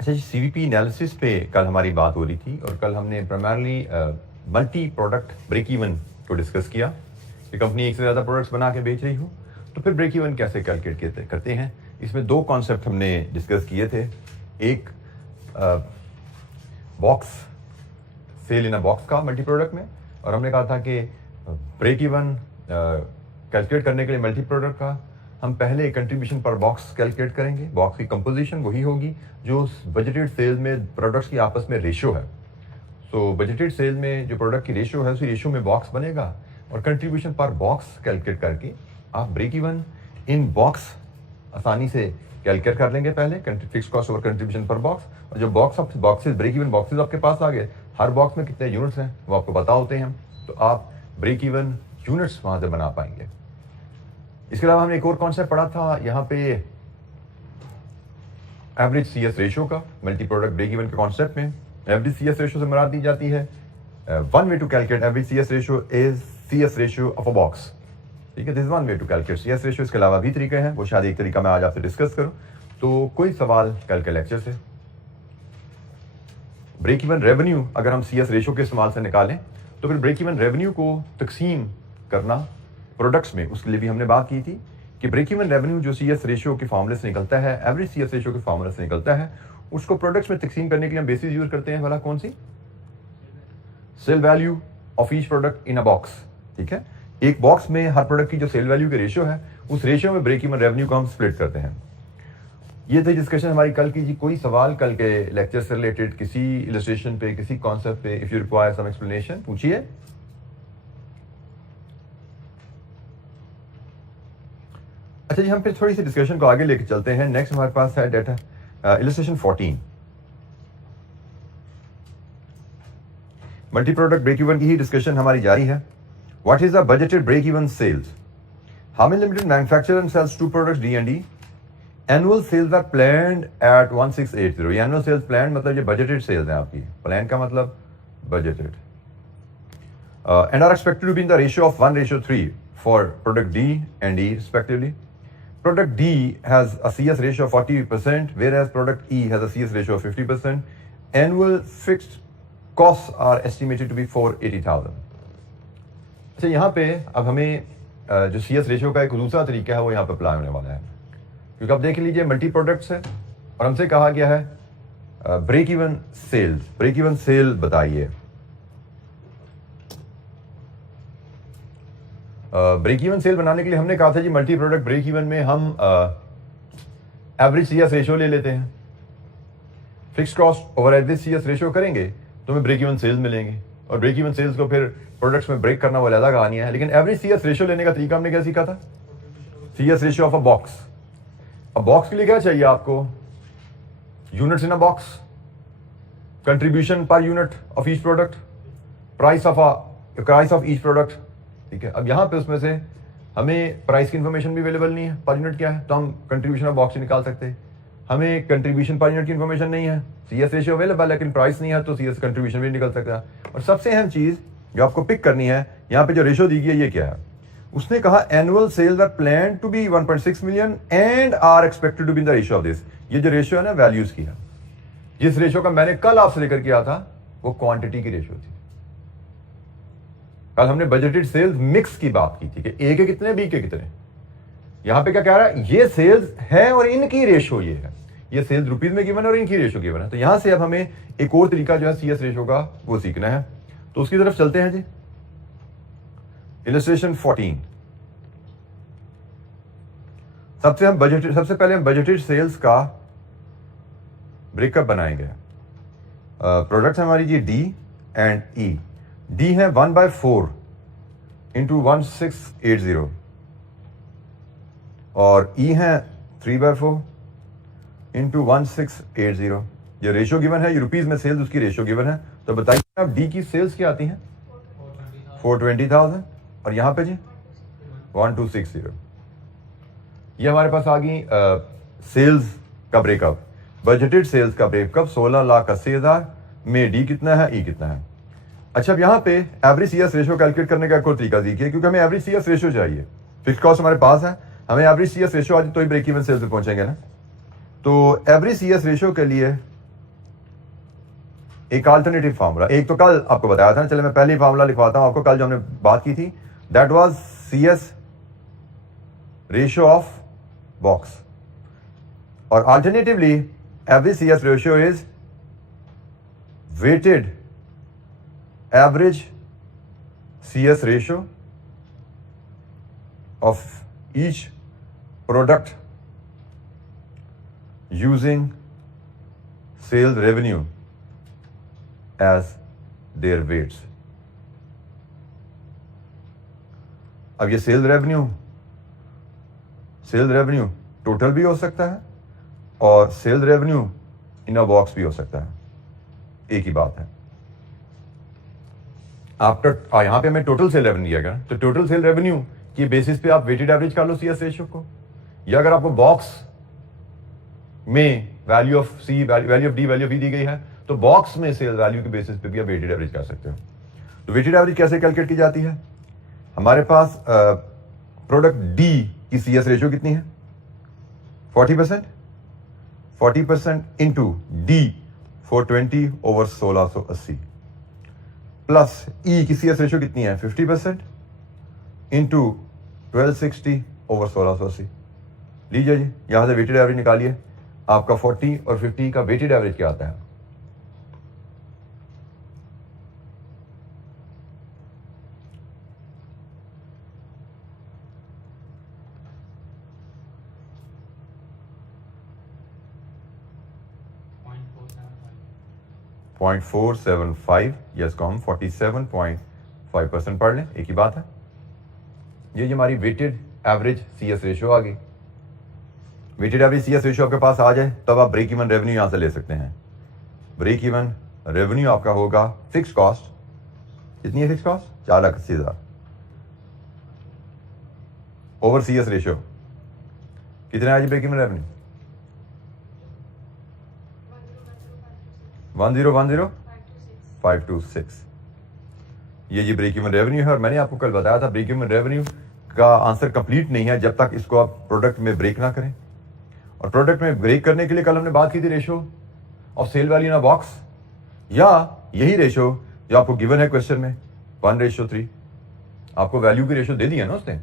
अच्छा जी, CVP analysis पे कल हमारी बात हो रही थी और कल हमने primarily multi product break even को डिस्कस किया कि कंपनी एक से ज़्यादा प्रोडक्ट्स बना के बेच रही हो तो फिर ब्रेक इवन कैसे कैलकुलेट करते हैं। इसमें दो कॉन्सेप्ट हमने डिस्कस किए थे। एक box sale in a box का मल्टी प्रोडक्ट में, और हमने कहा था कि ब्रेक इवन कैलकुलेट करने के लिए मल्टी प्रोडक्ट का हम पहले कंट्रीब्यूशन पर बॉक्स कैलकुलेट करेंगे। बॉक्स की कंपोजिशन वही होगी जो बजटेड सेल्स में प्रोडक्ट्स की आपस में रेशियो है। सो बजटेड सेल में जो प्रोडक्ट की रेशियो है उसी रेशियो में बॉक्स बनेगा और कंट्रीब्यूशन पर बॉक्स कैलकुलेट करके आप ब्रेक इवन इन बॉक्स आसानी से कैलकुलेट कर लेंगे। पहले फिक्स कॉस्ट ओवर कंट्रीब्यूशन पर बॉक्स, और जो बॉक्सेस ब्रेक इवन बॉक्सेस आपके पास आ गए, हर बॉक्स में कितने यूनिट्स हैं वो आपको पता होते हैं, तो आप ब्रेक इवन यूनिट्स वहां से बना पाएंगे। इसके अलावा हमने एक और कॉन्सेप्ट पढ़ा था यहाँ पे एवरेज सीएस रेशियो का मल्टी प्रोडक्ट ब्रेक इवन के कॉन्सेप्ट में। एवरेज सीएस रेशियो से मुराद दी जाती है one way to calculate average CS ratio is CS ratio of a box. ठीक है, this is one way to calculate CS ratio. इसके अलावा भी तरीके हैं, वो शायद एक तरीका मैं आज आपसे डिस्कस करूं। तो कोई सवाल कल के लेक्चर से। ब्रेक इवन रेवेन्यू अगर हम सीएस रेशियो के इस्तेमाल से निकालें तो फिर ब्रेक इवन रेवेन्यू को तकसीम करना प्रोडक्ट्स में, उसके लिए भी हमने बात की थी कि ब्रेक इवन रेवेन्यू जो सीएस रेशियो के फॉर्मूले से निकलता है, एवरेज सीएस रेशियो के फॉर्मूले से निकलता है, उसको प्रोडक्ट्स में तकसीम करने के लिए हम बेसिस यूज करते हैं। वाला कौन सी? Sale value of each product in a box. ठीक है, एक बॉक्स में हर प्रोडक्ट की जो सेल वैल्यू के रेशियो है उस रेशियो में ब्रेक इवन रेवेन्यू को हम स्प्लिट करते हैं। ये थी डिस्कशन हमारी कल की जी। कोई सवाल कल के लेक्चर से रिलेटेड किसी इलस्ट्रेशन पे, किसी कॉन्सेप्ट पे, if you require some explanation पूछिए। अच्छा जी, हम फिर थोड़ी सी डिस्कशन को आगे लेके चलते हैं। नेक्स्ट हमारे पास है data illustration 14, multi product break even की ही डिस्कशन हमारी जारी है। What is the budgeted break even sales? Hamid limited manufacture and sales two products D&D। Annual sales are planned at 1680। ये एनुअल सेल्स प्लान मतलब ये बजटेड सेल्स हैं आपकी। प्लान का मतलब budgeted. And are expected to be in the ratio of 1:3 for product D and E respectively. Product D has a CS ratio of 40%, whereas product E has a CS ratio of 50%. Annual fixed costs are estimated to be 480,000. अच्छा, यहाँ पे अब हमें जो CS ratio का एक दूसरा तरीका है वो यहाँ पे अप्लाई होने वाला है, क्योंकि आप देख लीजिए मल्टी प्रोडक्ट्स है और हमसे कहा गया है break even sales. Break even sale बताइए। ब्रेक इवन सेल बनाने के लिए हमने कहा था जी मल्टी प्रोडक्ट ब्रेक इवन में हम एवरेज सीएस रेशियो ले लेते हैं। Fix cost over average CS ratio करेंगे तो हमें ब्रेक इवन सेल्स मिलेंगे, और ब्रेक इवन सेल्स को फिर प्रोडक्ट्स में ब्रेक करना वो अलग कहानी है। लेकिन एवरेज सीएस रेशियो लेने का तरीका हमने क्या सीखा था? CS ratio of a box. अब बॉक्स के लिए क्या चाहिए आपको? Units in a box, contribution per unit of each product, price of each product. ठीक है, अब यहाँ पे उसमें से हमें प्राइस की इंफॉर्मेशन भी अवेलेबल नहीं है, पर यूनिट क्या है, तो हम कंट्रीब्यूशन ऑफ बॉक्स से निकाल सकते हैं। हमें कंट्रीब्यूशन पर यूनिट की इंफॉर्मेशन नहीं है, सीएस रेशियो अवेलेबल लेकिन प्राइस नहीं है, तो सीएस कंट्रीब्यूशन भी निकल सकता है। और सबसे अहम चीज जो आपको पिक करनी है, यहाँ पे जो रेशियो दी गई है ये क्या है? उसने कहा annual sales are plan to be 1.6 million and are expected to be in the ratio of this. ये जो रेशियो है ना वैल्यूज की है, जिस रेशियो का मैंने कल आपसे लेकर किया था वो क्वांटिटी की रेशियो थी। कल हमने बजटेड सेल्स मिक्स की बात की थी कि ए के कितने, बी के कितने। यहां पे क्या कह रहा है? ये सेल्स है और इनकी रेशियो ये है। ये सेल्स रुपीज में गिवन है और इनकी रेशियो गिवन है। तो यहां से अब हमें एक और तरीका जो है सीएस रेशियो का वो सीखना है, तो उसकी तरफ चलते हैं जी। इलस्ट्रेशन 14। सबसे पहले हम बजटेड सेल्स का ब्रेकअप बनाएंगे। प्रोडक्ट्स है हमारी जी D एंड E। D है 1/4 इंटू 1680 और E है 3/4 इंटू 1680। ये रेशियो गिवन है, ये रुपीज में सेल्स उसकी रेशियो गिवन है। तो बताइए अब D की सेल्स क्या आती हैं? 420,000 और यहाँ पे जी 1260। ये हमारे पास आ गई सेल्स का ब्रेकअप, बजटेड सेल्स का ब्रेकअप 16,80,000 में D कितना है, E कितना है। अच्छा, अब यहाँ पे एवरेज सीएस रेशियो कैलकुलेट करने का कोई तरीका सीखिए, क्योंकि हमें एवरेज सीएस रेशियो चाहिए। फिक्स कॉस्ट हमारे पास है, हमें एवरेज सीएस रेशियो आज तो ही ब्रेक इवन सेल्स पे पहुंचेंगे ना। तो एवरेज सीएस रेशियो के लिए एक अल्टरनेटिव फार्मूला, एक तो कल आपको बताया था ना, चले मैं पहले ही फार्मूला लिखवाता हूं आपको, कल जो हमने बात की थी, that was CS ratio of box, और alternatively average CS ratio is weighted average CS ratio of each product using sales revenue as their weights. अब ये सेल्स रेवेन्यू टोटल भी हो सकता है और sales revenue in a box भी हो सकता है, एक ही बात है। आफ्टर यहां पे हमें टोटल सेल रेवेन्यू दिया गया, तो टोटल सेल रेवेन्यू की बेसिस पे आप वेटेड एवरेज कर लो CS रेशियो को, या अगर आपको बॉक्स में value of C, value of D, value of E दी गई है, तो बॉक्स में सेल वैल्यू के बेसिस पे भी आप वेटेड एवरेज कर सकते हो। तो वेटेड एवरेज कैसे कैलकुलेट की जाती है? हमारे पास प्रोडक्ट डी की CS रेशियो कितनी है? 40%, 40% इंटू डी 420/1680 प्लस ई की CS रेशियो कितनी है? 50% इंटू 1260/1680। लीजिए जी, यहां से वेटेड एवरेज निकालिए, आपका 40 और 50 का वेटेड एवरेज क्या आता है? .475, यस को हम 47.5% पढ़ लें, एक ही बात है। ये हमारी वेटेड एवरेज CS रेशियो आ गई। वेटेड एवरेज CS रेशियो आपके पास आ जाए तब आप ब्रेक इवन रेवेन्यू यहां से ले सकते हैं। ब्रेक इवन रेवेन्यू आपका होगा फिक्स कॉस्ट, कितनी है fix cost? 4,80,000 over CS ratio कितना है जी ब्रेक इवन रेवेन्यू? 1010526। ये जी ब्रेक इवन रेवेन्यू है, और मैंने आपको कल बताया था ब्रेक इवन रेवेन्यू का आंसर कंप्लीट नहीं है जब तक इसको आप प्रोडक्ट में ब्रेक ना करें। और प्रोडक्ट में ब्रेक करने के लिए कल हमने बात की थी ratio of sale value in a box, या यही रेशियो जो आपको गिवन है क्वेश्चन में 1:3। आपको वैल्यू की रेशियो दे दी है ना उसने,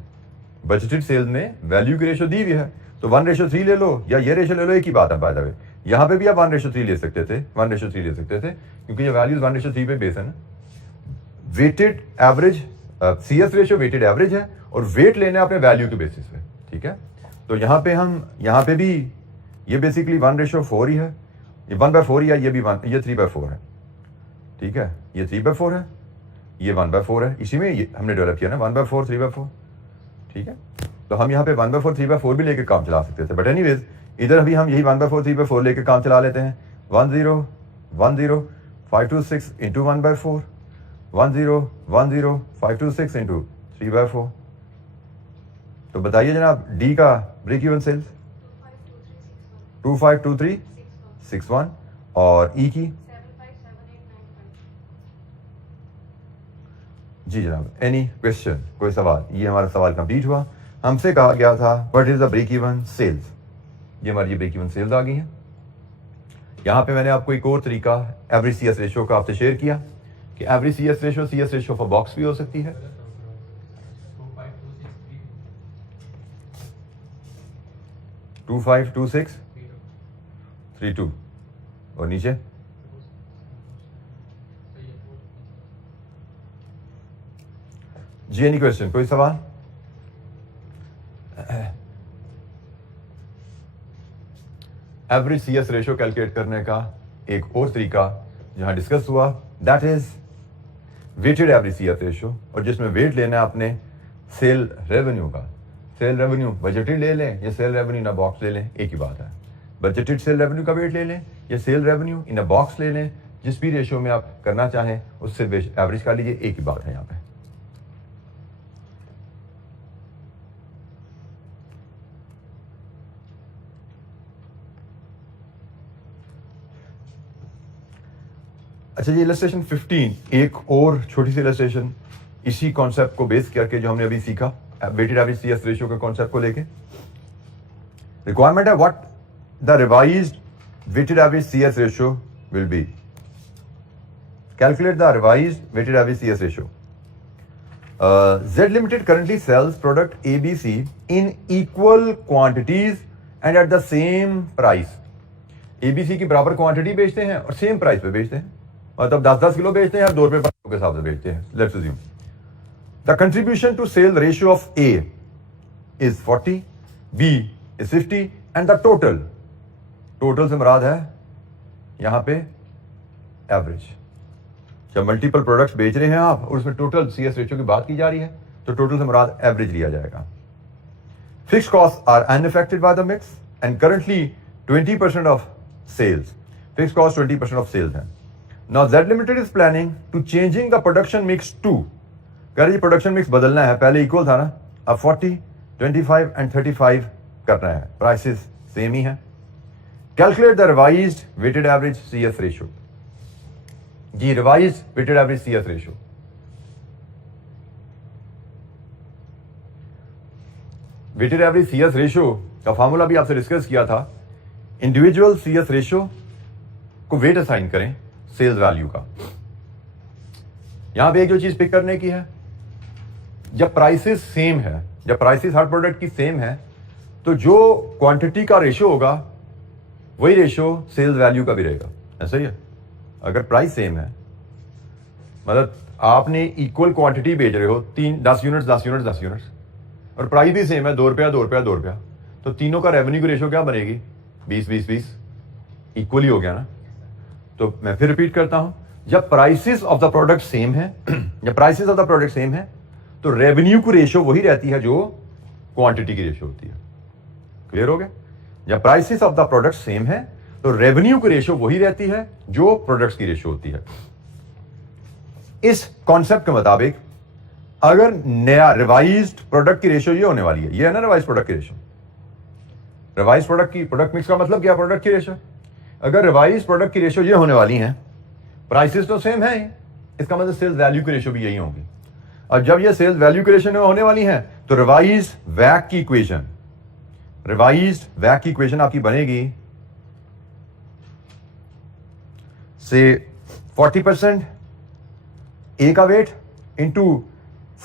बजटेड सेल्स में वैल्यू की रेशियो दी हुई है, तो 1:3 ले लो या ये रेशियो ले लो, एक ही बात है। बाय द वे यहां पे भी आप 1:3 ले सकते थे, 1:3 ले सकते थे, क्योंकि ये वैल्यूज 1:3 पे बेस है ना। Weighted average CS ratio weighted average है, और वेट लेना है अपने वैल्यू के बेसिस पे, ठीक है। तो यहां पे भी ये बेसिकली 1:4 ही है, ये 1/4 ही है, ये भी ये 3/4 है, ठीक है। ये 3/4 है, ये 1/4 है, इसी में ये हमने डेवलप किया ना 1/4 3/4, ठीक है। तो हम यहाँ पे 1/4 3/4 भी लेके काम चला सकते थे, बट एनीवेज इधर अभी हम यही 1/4 3/4 लेके काम चला लेते हैं। 1010526 इंटू 1/4, 1010526 इंटू 3/4। तो बताइए जनाब डी का ब्रेक इवन सेल्स 252361 और ई की 757895। जी जनाब, एनी क्वेश्चन, कोई सवाल? ये हमारा सवाल कंप्लीट हुआ। हमसे कहा गया था what is the break even sales, ये हमारी ब्रेक इवन सेल्स आ गई हैं। यहां पे मैंने आपको एक और तरीका एवरेज CS रेशियो का आपसे शेयर किया कि average CS ratio for box भी हो सकती है। 252632 और नीचे जी, एनी क्वेश्चन, कोई सवाल? एवरेज CS रेशियो कैलकुलेट करने का एक और तरीका जहां डिस्कस हुआ, that is weighted average CS ratio, और जिसमें वेट लेना है आपने सेल रेवेन्यू का। सेल रेवेन्यू बजटेड ले लें या sale revenue in a box ले लें, एक ही बात है। बजटेड सेल रेवेन्यू का वेट ले लें या sale revenue in a box ले लें, जिस भी रेशियो में आप करना चाहें उससे एवरेज कर लीजिए, एक ही बात है यहाँ पे। अच्छा जी, इलस्ट्रेशन 15 एक और छोटी सी इलस्ट्रेशन इसी कॉन्सेप्ट को बेस करके जो हमने अभी सीखा वेटेड एवरेज CS रेशियो के कॉन्सेप्ट को लेके। रिक्वायरमेंट है what the revised weighted average CS ratio will be. Calculate the revised weighted average CS ratio. Z Limited currently sells product ABC in equal quantities and at the same price. ABC की बराबर quantity बेचते हैं और same price पे बेचते हैं, मतलब 10-10 kilo बेचते हैं या 2 रुपए पर किलो के हिसाब से बेचते हैं. Let's assume the contribution to sale ratio of A is 40, B is 50 and the total से मुराद है यहां पे एवरेज. जब मल्टीपल प्रोडक्ट्स बेच रहे हैं आप और उसमें टोटल सीएस रेशियो की बात की जा रही है तो टोटल से मुराद एवरेज लिया जाएगा. Fixed cost are unaffected by the mix and currently 20% of sales. Fixed cost 20% of sales है. Now Z limited is planning to changing the production mix to. कह रही प्रोडक्शन मिक्स बदलना है, पहले इक्वल था ना, अब 40, 25 एंड 35 करना है. प्राइसेस सेम ही है. Calculate the revised weighted average CS ratio. जी revise weighted average CS ratio. Weighted average CS ratio का फॉर्मूला भी आपसे डिस्कस किया था. इंडिविजुअल सीएस रेशियो को वेट असाइन करें सेल्स वैल्यू का. यहां पे एक जो चीज पिक करने की है, जब प्राइसेस सेम है, जब प्राइसेस हर प्रोडक्ट की सेम है तो जो क्वांटिटी का रेशियो होगा वही रेशियो सेल्स वैल्यू का भी रहेगा. ऐसा ही है. अगर प्राइस सेम है, मतलब आपने इक्वल क्वांटिटी बेच रहे हो, 10 यूनिट्स और प्राइस भी सेम है, 2 रुपया 2 रुपया 2 रुपया, तो तीनों का रेवेन्यू की रेशियो क्या बनेगी? 20-20-20. इक्वल ही हो गया ना. तो मैं फिर रिपीट करता हूं, जब prices of the product same है जब prices of the product same है तो रेवेन्यू की रेशियो वही रहती है जो क्वांटिटी की रेशियो होती है. क्लियर हो गया? जब prices of the product same है तो रेवेन्यू की रेशियो वही रहती है जो प्रोडक्ट्स की रेशियो होती है. इस कॉन्सेप्ट के मुताबिक अगर नया रिवाइज्ड प्रोडक्ट की रेशियो ये होने वाली है, ये है ना रिवाइज प्रोडक्ट की रेशियो. रिवाइज प्रोडक्ट मिक्स का मतलब क्या? प्रोडक्ट की रेशियो. अगर रिवाइज प्रोडक्ट की रेशियो ये होने वाली है, प्राइसेस तो सेम है, इसका मतलब सेल्स वैल्यू की रेशियो भी यही होगी. और जब ये सेल्स वैल्यू की रेशियो होने वाली है तो रिवाइज वैक की इक्वेशन आपकी बनेगी से 40% ए का weight into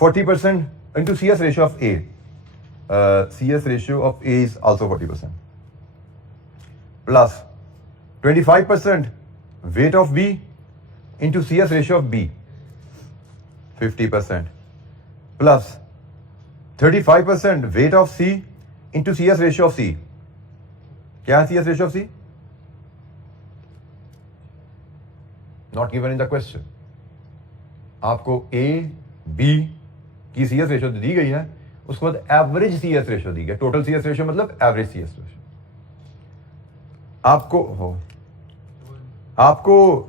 40% into CS ratio of A. CS ratio of A is also 40% plus 25% weight of B into CS ratio of B 50% plus 35% weight of C into CS ratio of C. क्या है CS ratio of C? Not given in the question. आपको A, B की CS ratio दी गई है, उसके बाद average CS ratio दी गई. Total CS ratio मतलब एवरेज सीएस रेशियो. आपको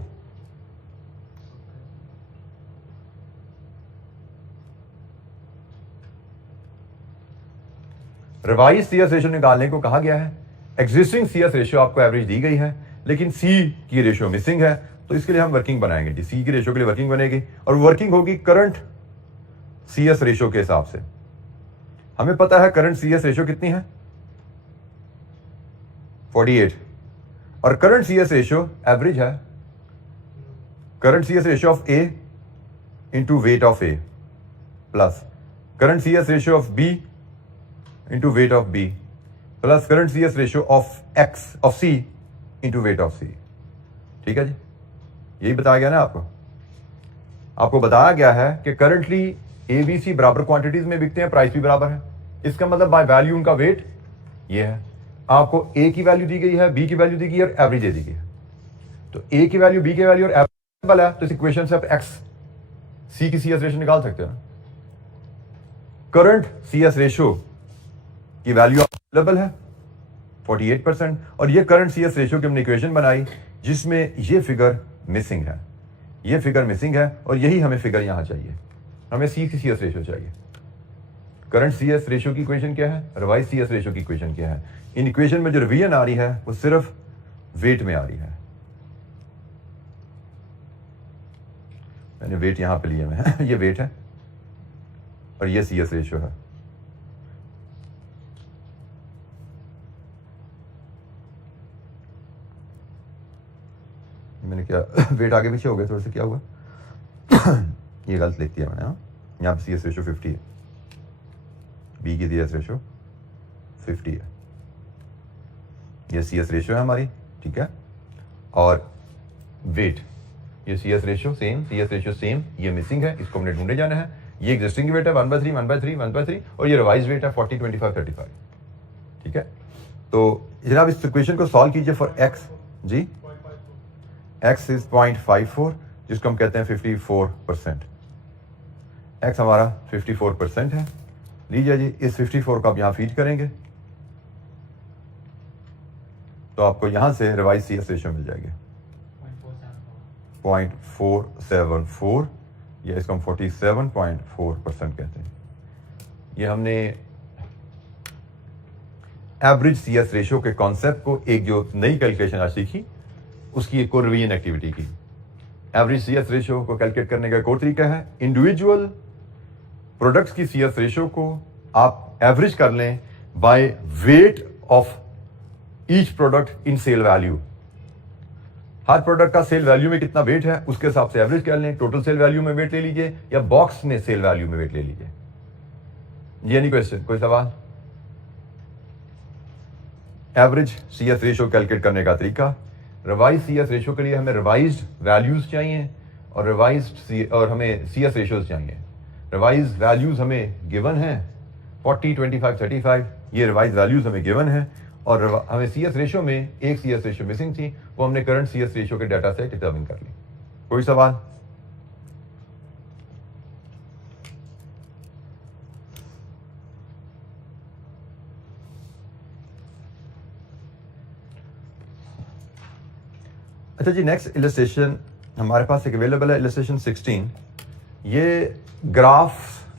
रिवाइज सीएस रेशियो निकालने को कहा गया है. एग्जिस्टिंग सीएस रेशियो आपको एवरेज दी गई है, लेकिन सी की रेशियो मिसिंग है, तो इसके लिए हम वर्किंग बनाएंगे. सी की रेशियो के लिए वर्किंग बनेगी और वर्किंग होगी करंट सीएस रेशियो के हिसाब से. हमें पता है करंट सीएस रेशियो कितनी है? 48. और करंट सीएस रेशियो एवरेज है. Current CS ratio of A into weight of A plus current CS ratio of B into weight of B plus current CS ratio of C into weight of C. ठीक है जी, यही बताया गया ना आपको बताया गया है कि करंटली एबीसी बराबर क्वांटिटीज में बिकते हैं, प्राइस भी बराबर है. इसका मतलब बाय वैल्यू उनका वेट ये है. आपको ए की वैल्यू दी गई है, बी की वैल्यू दी गई है और एवरेज दी गई है. तो ए की वैल्यू, बी की वैल्यू और एवरेज है, तो इस इक्वेशन से आप एक्स सी की सीएस रेशियो निकाल सकते हो ना. करंट सीएस रेशियो की वैल्यू अवेलेबल है 48% और ये करंट सीएस रेशियो की हमने इक्वेशन बनाई जिसमें ये फिगर मिसिंग है. ये फिगर मिसिंग है और यही हमें फिगर यहां चाहिए. हमें सी की सीएस रेशियो चाहिए. करंट सीएस रेशियो की इक्वेशन क्या है? रिवाइज सीएस रेशियो की इक्वेशन क्या है? इन इक्वेशन में जो रिवीजन आ रही है वो सिर्फ वेट में आ रही है. मैंने वेट यहां पे लिया है ये वेट है और ये सीएस रेशियो है. मैंने क्या वेट आगे पीछे हो गया थोड़ा सा, क्या हुआ? ये गलत लिख दिया मैंने, हाँ, यहाँ पे सी एस रेशो 50 है, बी की सी एस रेशो 50 है, ये सी एस रेशो है हमारी, ठीक है। और वेट, ये C S ratio same, C S ratio same, ये मिसिंग है, इसको हमने ढूंढे जाना है। ये एग्जिस्टिंग वेट है 1/3 1/3 1/3 और ये रिवाइज वेट है 40 25 35, ठीक है। तो जनाब इस इक्वेशन को सॉल्व कीजिए फॉर एक्स, जी एक्स इज 0.54 जिसको हम कहते हैं 54%। एक्स हमारा 54% है। लीजिए जी, इस 54 को आप यहां फीड करेंगे तो आपको यहां से रिवाइज सी एस रेशो मिल जाएगी 0.474, या इसको हम 47.4% कहते हैं। ये हमने एवरेज सी एस रेशो के कॉन्सेप्ट को एक जो नई कैलकुलेशन आज सीखी उसकी एक और रिवीजन एक्टिविटी की। एवरेज सी एस रेशो को कैलकुलेट करने का एक और तरीका है, इंडिविजुअल प्रोडक्ट्स की सी एस रेशो को आप एवरेज कर लें by weight of each product in sale value. हर प्रोडक्ट का सेल वैल्यू में कितना वेट है उसके हिसाब से एवरेज कर लें। टोटल सेल वैल्यू में वेट ले लीजिए या बॉक्स में सेल वैल्यू में वेट ले लीजिए। ये नहीं क्वेश्चन, कोई सवाल? Average C S ratio calculate करने का तरीका, रिवाइज सी एस रेशो के लिए हमें रिवाइज्ड वैल्यूज चाहिए और और हमें सी एस रेशोज चाहिए। रिवाइज वैल्यूज हमें गिवन है 40 25 35, ये रिवाइज वैल्यूज हमें गिवन है और हमें सी एस रेशो में एक सी एस रेशो मिसिंग थी, वो हमने करंट सी एस रेशो के डाटा से डिटर्मिन कर ली। कोई सवाल? अच्छा जी, नेक्स्ट इलस्ट्रेशन हमारे पास एक अवेलेबल है, इलस्ट्रेशन 16। ये ग्राफ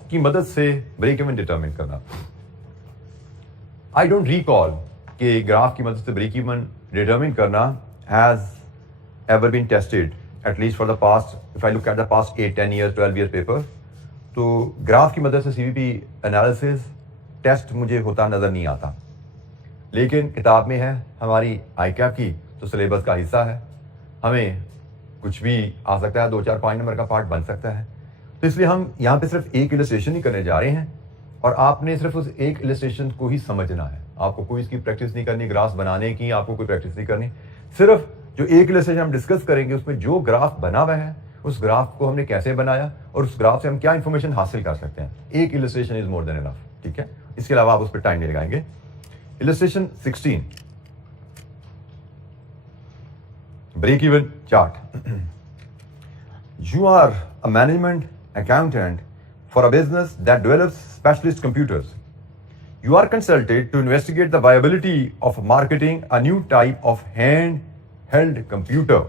की मदद से ब्रेक इवन डिटर्मिन करना। आई डोंट रिकॉल कि ग्राफ की मदद से ब्रेक इवन डिटर्मिन करना has ever been tested, at least for the past, if I look at the past 8 10 years 12 years paper, तो ग्राफ की मदद से सीवीपी एनालिसिस टेस्ट मुझे होता नजर नहीं आता। लेकिन किताब में है हमारी आईकैप की, तो सिलेबस का हिस्सा है, हमें कुछ भी आ सकता है, 2 4 5 नंबर का पार्ट बन सकता है। तो इसलिए हम यहाँ पे सिर्फ एक इलस्ट्रेशन ही करने जा रहे हैं और आपने सिर्फ उस एक इलस्ट्रेशन को ही समझना है। आपको कोई इसकी प्रैक्टिस नहीं करनी, ग्राफ बनाने की आपको कोई प्रैक्टिस नहीं करनी। सिर्फ जो एक इलस्ट्रेशन हम डिस्कस करेंगे उसमें जो ग्राफ बना हुआ है, उस ग्राफ को हमने कैसे बनाया और उस ग्राफ से हम क्या इंफॉर्मेशन हासिल कर सकते हैं। एक illustration is more than enough, ठीक है। इसके अलावा आप उस पर टाइम नहीं लगाएंगे। Illustration 16, break even chart. You are a management accountant for a business that develops specialist computers. You are consulted to investigate the viability of marketing a new type of handheld computer.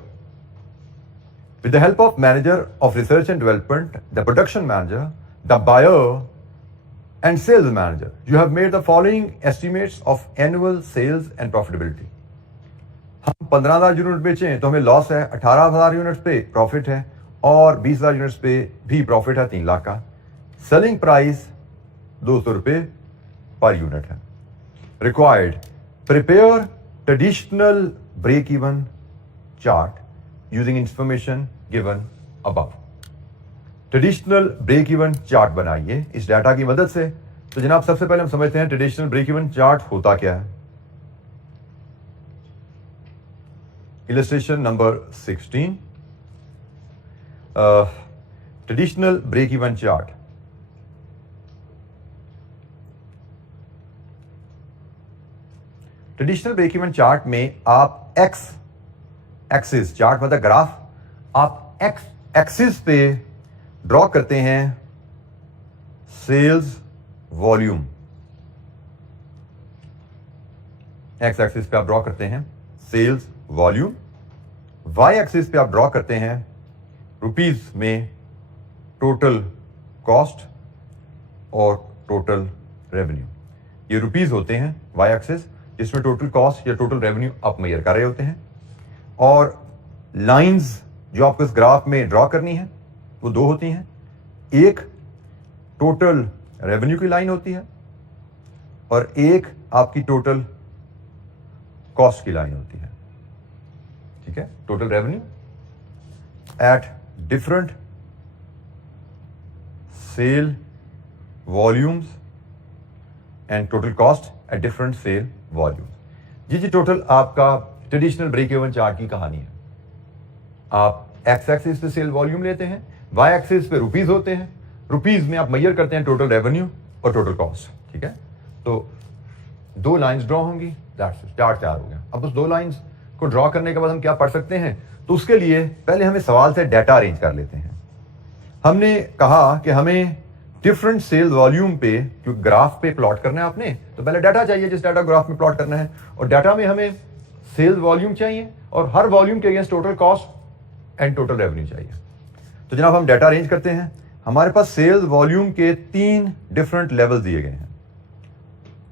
With the help of manager of research and development, the production manager, the buyer, and sales manager, you have made the following estimates of annual sales and profitability. हम 15,000 unit बेचें तो हमें loss है, 18,000 units पे profit है और 20,000 units पे भी प्रॉफिट है 3 लाख का। सेलिंग प्राइस 200 रुपए पर यूनिट है। Required, prepare traditional break even chart using information given above. Traditional break even chart बनाइए इस डाटा की मदद से। तो जनाब सबसे पहले हम समझते हैं ट्रेडिशनल ब्रेक इवन चार्ट होता क्या है। Illustration number 16, traditional break-even chart. Traditional break even chart में आप एक्स एक्सिस, चार्ट मतलब ग्राफ, आप एक्स एक्सिस पे ड्रॉ करते हैं सेल्स वॉल्यूम। एक्स एक्सिस पे आप ड्रॉ करते हैं सेल्स वॉल्यूम, वाई एक्सिस पे आप ड्रॉ करते हैं रुपीज में टोटल कॉस्ट और टोटल रेवेन्यू। ये रुपीज होते हैं वाई एक्सिस, जिसमें टोटल कॉस्ट या टोटल रेवेन्यू आप मेजर कर रहे होते हैं। और लाइंस जो आपको इस ग्राफ में ड्रॉ करनी है वो 2 होती हैं, एक टोटल रेवेन्यू की लाइन होती है और एक आपकी टोटल कॉस्ट की लाइन होती है, ठीक है। Total revenue at different sale volumes and total cost at different sale volumes. जी टोटल आपका ट्रेडिशनल ब्रेक इवन चार्ट की कहानी है। आप एक्स एक्सिस पे सेल वॉल्यूम लेते हैं, वाई एक्सिस पे रुपीज होते हैं, रुपीज में आप मेजर करते हैं टोटल रेवेन्यू और टोटल कॉस्ट। ठीक है, तो दो लाइंस ड्रॉ होंगी, चार्ट तैयार हो गया। अब उस दो लाइंस को ड्रॉ करने के बाद हम क्या पढ़ सकते हैं, तो उसके लिए पहले हमें सवाल से डाटा अरेंज कर लेते हैं। हमने कहा कि हमें डिफरेंट सेल वॉल्यूम पे क्योंकि ग्राफ पे प्लॉट करना है आपने, तो पहले डाटा चाहिए जिस डाटा ग्राफ में प्लॉट करना है, और डाटा में हमें सेल वॉल्यूम चाहिए और हर वॉल्यूम के against total cost and total revenue चाहिए। तो जनाब हम डाटा अरेंज करते हैं। हमारे पास सेल्स वॉल्यूम के 3 डिफरेंट लेवल दिए गए हैं।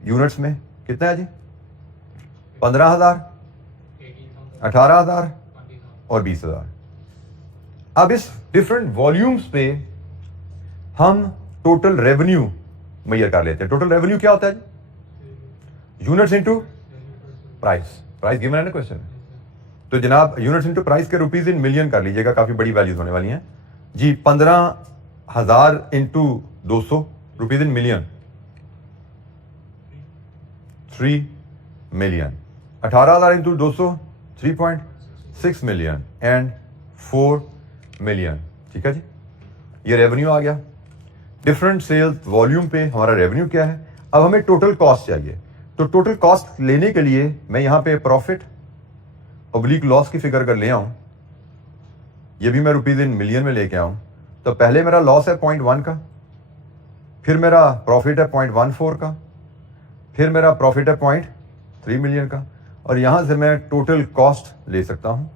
यूनिट्स में कितना है जी? 15,000, 18,000 और 20,000। अब इस डिफरेंट वॉल्यूम्स पे हम टोटल रेवेन्यू मेजर कर लेते हैं। टोटल रेवेन्यू क्या होता है जी? Units into price. Price given है ना क्वेश्चन। तो जनाब यूनिट्स इनटू प्राइस के रुपीज इन मिलियन कर लीजिएगा, काफी बड़ी वैल्यूज होने वाली हैं जी। 15,000 into 200 rupees in million 3 million. 18,000 into 200 3.6 million and 4 million. ठीक है जी, ये रेवेन्यू आ गया। डिफरेंट सेल्स वॉल्यूम पे हमारा रेवेन्यू क्या है। अब हमें टोटल कॉस्ट चाहिए, तो टोटल कॉस्ट लेने के लिए मैं यहां पे प्रॉफिट ऑब्लिक लॉस की फिगर कर ले आऊं, ये भी मैं रुपीज इन मिलियन में लेके आऊं। तो पहले मेरा लॉस है 0.1 का, फिर मेरा प्रॉफिट है 0.14 का, फिर मेरा प्रॉफिट है 0.3 मिलियन का, और यहां से मैं टोटल कॉस्ट ले सकता हूं।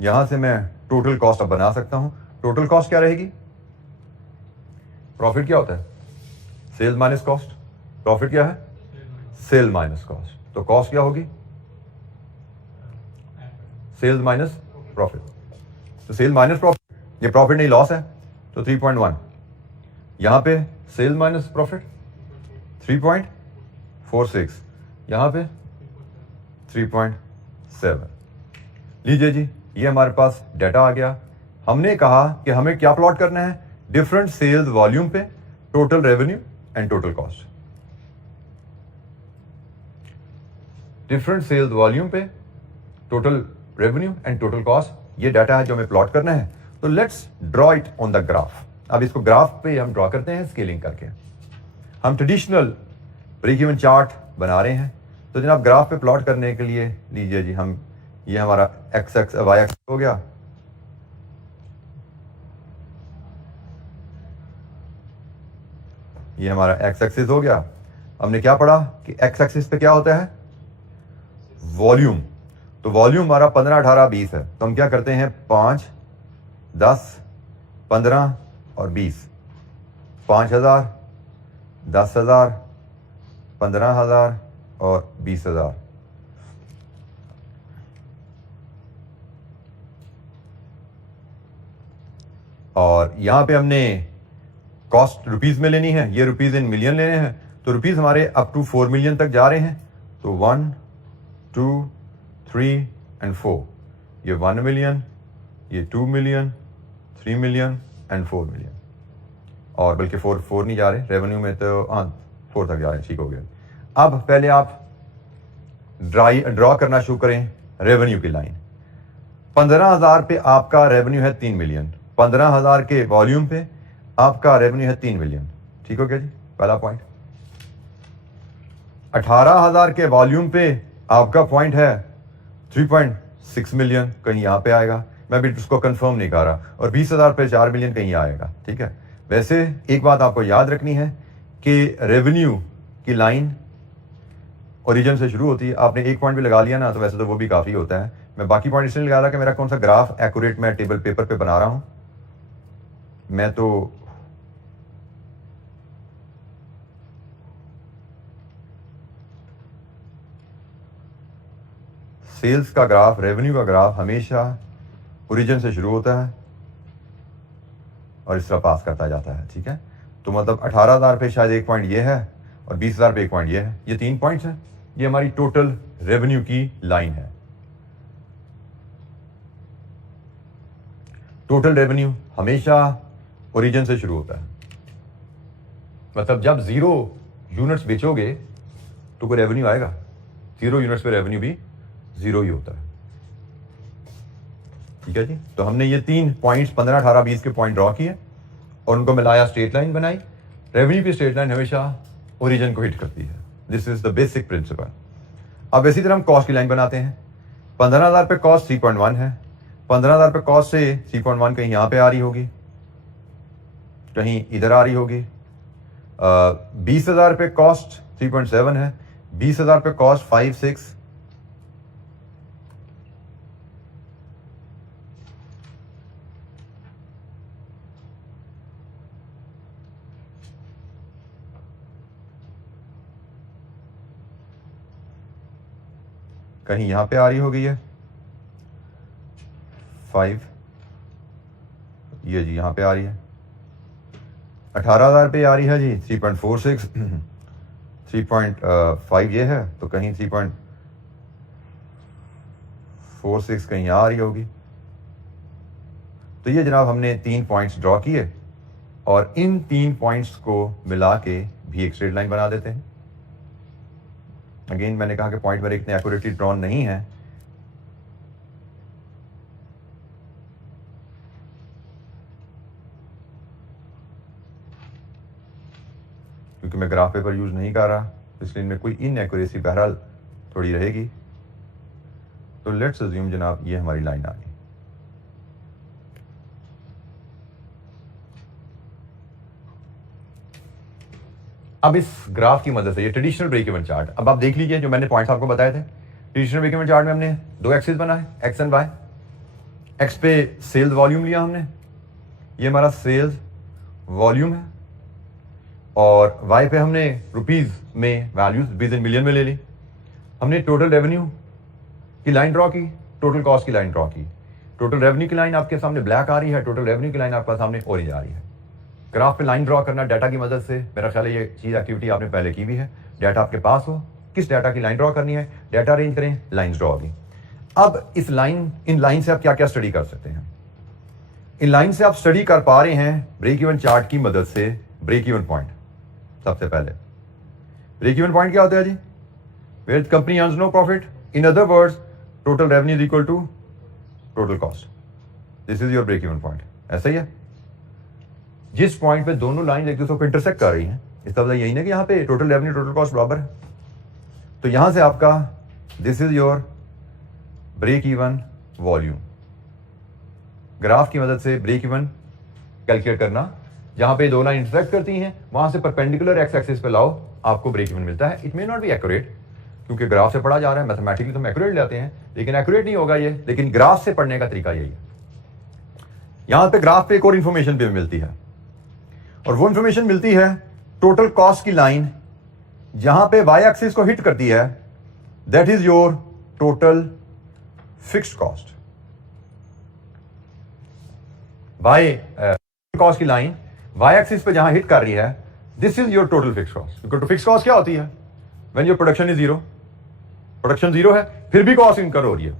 यहां से मैं टोटल कॉस्ट अब बना सकता हूं। टोटल कॉस्ट क्या रहेगी? प्रॉफिट क्या होता है? Sales minus cost. प्रॉफिट क्या है? Sale minus cost. तो कॉस्ट क्या होगी? Sales minus profit. तो सेल माइनस प्रॉफिट, ये प्रॉफिट नहीं लॉस है, तो 3.1। यहां पे सेल माइनस प्रॉफिट 3.46, यहां पे 3.7। लीजिए जी, ये हमारे पास डाटा आ गया। हमने कहा कि हमें क्या प्लॉट करना है? डिफरेंट सेल्स वॉल्यूम पे total revenue and total cost. Different sales volume पे total revenue and total cost, ये डाटा है जो हमें प्लॉट करना है। तो let's draw it on the graph. अब इसको ग्राफ पे हम ड्रॉ करते हैं स्केलिंग करके। हम ट्रेडिशनल ब्रेक इवन चार्ट बना रहे हैं। तो जनाब ग्राफ पे प्लॉट करने के लिए लीजिए जी, हम ये हमारा एक्स एक्स वाई एक्स हो गया, ये हमारा एक्स एक्सिस हो गया। हमने क्या पढ़ा कि एक्स एक्सिस पे क्या होता है? वॉल्यूम। तो वॉल्यूम हमारा 15, 18, 20 है। तो हम क्या करते हैं? 5, 10, 15 और 20। 5,000, 10,000, 15,000 और 20,000। और यहां पे हमने कॉस्ट रुपीज में लेनी है, ये रुपीज इन मिलियन लेने हैं। तो रुपीज हमारे अप टू 4 मिलियन तक जा रहे हैं। तो 1, 2, 3 एंड 4। ये 1 मिलियन, ये 2 मिलियन, 3 मिलियन एंड 4 मिलियन। और बल्कि 4 नहीं जा रहे रेवेन्यू में, तो 4 तक जा रहे हैं। ठीक हो गया। अब पहले आप ड्रॉ करना शुरू करें रेवेन्यू की लाइन। 15,000 पे आपका रेवेन्यू है 3 मिलियन। 15,000 के वॉल्यूम पे आपका रेवेन्यू है 3 मिलियन। ठीक हो गया जी, पहला पॉइंट। 18,000 के वॉल्यूम पे आपका पॉइंट है 3.6 मिलियन, कहीं यहां पे आएगा, मैं भी उसको कंफर्म नहीं कर रहा। और 20,000 पे 4 मिलियन कहीं आएगा। ठीक है। वैसे एक बात आपको याद रखनी है कि रेवेन्यू की लाइन ओरिजिन से शुरू होती है। आपने एक पॉइंट भी लगा लिया ना, तो वैसे तो वो भी काफी होता है। मैं बाकी पॉइंट इसलिए लगा रहा कि मेरा कौन सा ग्राफ एक्यूरेट मैं टेबल पेपर पे बना रहा हूं। मैं तो सेल्स का ग्राफ, रेवेन्यू का ग्राफ हमेशा ओरिजिन से शुरू होता है और इस तरह पास करता जाता है। ठीक है। तो मतलब 18,000 पे शायद एक पॉइंट ये है और 20,000 पे एक पॉइंट ये है। ये 3 पॉइंट्स हैं। ये हमारी टोटल रेवेन्यू की लाइन है। टोटल रेवेन्यू हमेशा ओरिजिन से शुरू होता है, मतलब जब 0 यूनिट्स बेचोगे तो कोई रेवेन्यू आएगा, 0 यूनिट्स पे रेवेन्यू भी 0 ही होता है। ठीक है जी, तो हमने ये 3 पॉइंट्स 15, 18, 20 के पॉइंट ड्रॉ किए और उनको मिलाया, स्ट्रेट लाइन बनाई। रेवेन्यू की स्ट्रेट लाइन हमेशा ओरिजिन को हिट करती है, this is the basic principle. अब इसी तरह हम कॉस्ट की लाइन बनाते हैं। 15,000 पे कॉस्ट 3.1 है, 15,000 पे कॉस्ट से 3.1 कहीं यहाँ पे आ रही होगी, कहीं इधर आ रही होगी। 20,000 पे कॉस्ट 3.7 है, 20,000 पे कॉस्ट 5, 6, कहीं यहां पे आ रही होगी ये 5, ये जी यहां पे आ रही है। 18,000 पे आ रही है जी 3.46, 3.5 ये है, तो कहीं 3.46 कहीं आ रही होगी। तो ये जनाब हमने 3 पॉइंट्स ड्रॉ किए और इन 3 पॉइंट्स को मिला के भी एक स्ट्रेट लाइन बना देते हैं। अगेन मैंने कहा कि पॉइंट मेरे इतने एक्यूरेटली ड्रॉन नहीं है, क्योंकि मैं ग्राफ पेपर यूज नहीं कर रहा, इसलिए इनमें कोई इनएक्यूरेसी बहरहाल थोड़ी रहेगी। तो लेट्स अज्यूम जनाब ये हमारी लाइन आ गई। अब इस ग्राफ की मदद से, ये ट्रेडिशनल ब्रेक इवन चार्ट, अब आप देख लीजिए जो मैंने पॉइंट्स आपको बताए थे। ट्रेडिशनल ब्रेक इवन चार्ट में हमने 2 एक्सिस बनाए, एक्स एंड वाई। एक्स पे सेल्स वॉल्यूम लिया हमने, ये हमारा सेल्स वॉल्यूम है, और वाई पे हमने रुपीज में वैल्यूज, रुपीज इन मिलियन में ले ली। हमने टोटल रेवेन्यू की लाइन ड्रॉ की, टोटल कॉस्ट की लाइन ड्रॉ की। टोटल रेवेन्यू की लाइन आपके सामने ब्लैक आ रही है, टोटल रेवेन्यू की लाइन आपके सामने ऑरेंज आ रही है। ग्राफ पे लाइन ड्रॉ करना डाटा की मदद से, मेरा ख्याल है ये चीज एक्टिविटी आपने पहले की भी है। डाटा आपके पास हो, किस डाटा की लाइन ड्रॉ करनी है, डाटा अरेंज करें, लाइंस ड्रॉ की। अब इन लाइन से आप क्या क्या स्टडी कर सकते हैं? इन लाइन से आप स्टडी कर पा रहे हैं ब्रेक इवन चार्ट की मदद से ब्रेक इवन पॉइंट। सबसे पहले ब्रेक इवन पॉइंट क्या होता है जी? Where company earns no profit, in other words total revenue is equal to total cost. This is your break even point. ऐसा ही है, जिस पॉइंट पे दोनों लाइन एक दूसरे को इंटरसेक्ट कर रही हैं, इसका मतलब यही है कि यहाँ पे टोटल रेवेन्यू टोटल कॉस्ट बराबर है। तो यहां से आपका this is your break even volume. Graph की मदद से ब्रेक इवन कैलकुलेट करना, जहां पे दो लाइन इंटरसेक्ट करती हैं वहां से परपेंडिकुलर एक्स एक्सिस पे लाओ, आपको ब्रेक इवन मिलता है। It may not be accurate, क्योंकि ग्राफ से पढ़ा जा रहा है, मैथमेटिकली तो हम एक्यूरेट लेते हैं, लेकिन एक्यूरेट नहीं होगा ये। लेकिन ग्राफ से पढ़ने का तरीका यही है। यहां पे ग्राफ पे एक और इंफॉर्मेशन भी मिलती है, और वो इंफॉर्मेशन मिलती है टोटल कॉस्ट की लाइन जहां पे वाई एक्सिस को हिट करती है, that is your total fixed cost. Y cost की लाइन वाई एक्सिस पे जहां हिट कर रही है, this is your total fixed cost. Equal to fixed cost क्या होती है? When your production is 0, production 0 है, फिर भी कॉस्ट इनकर हो रही है,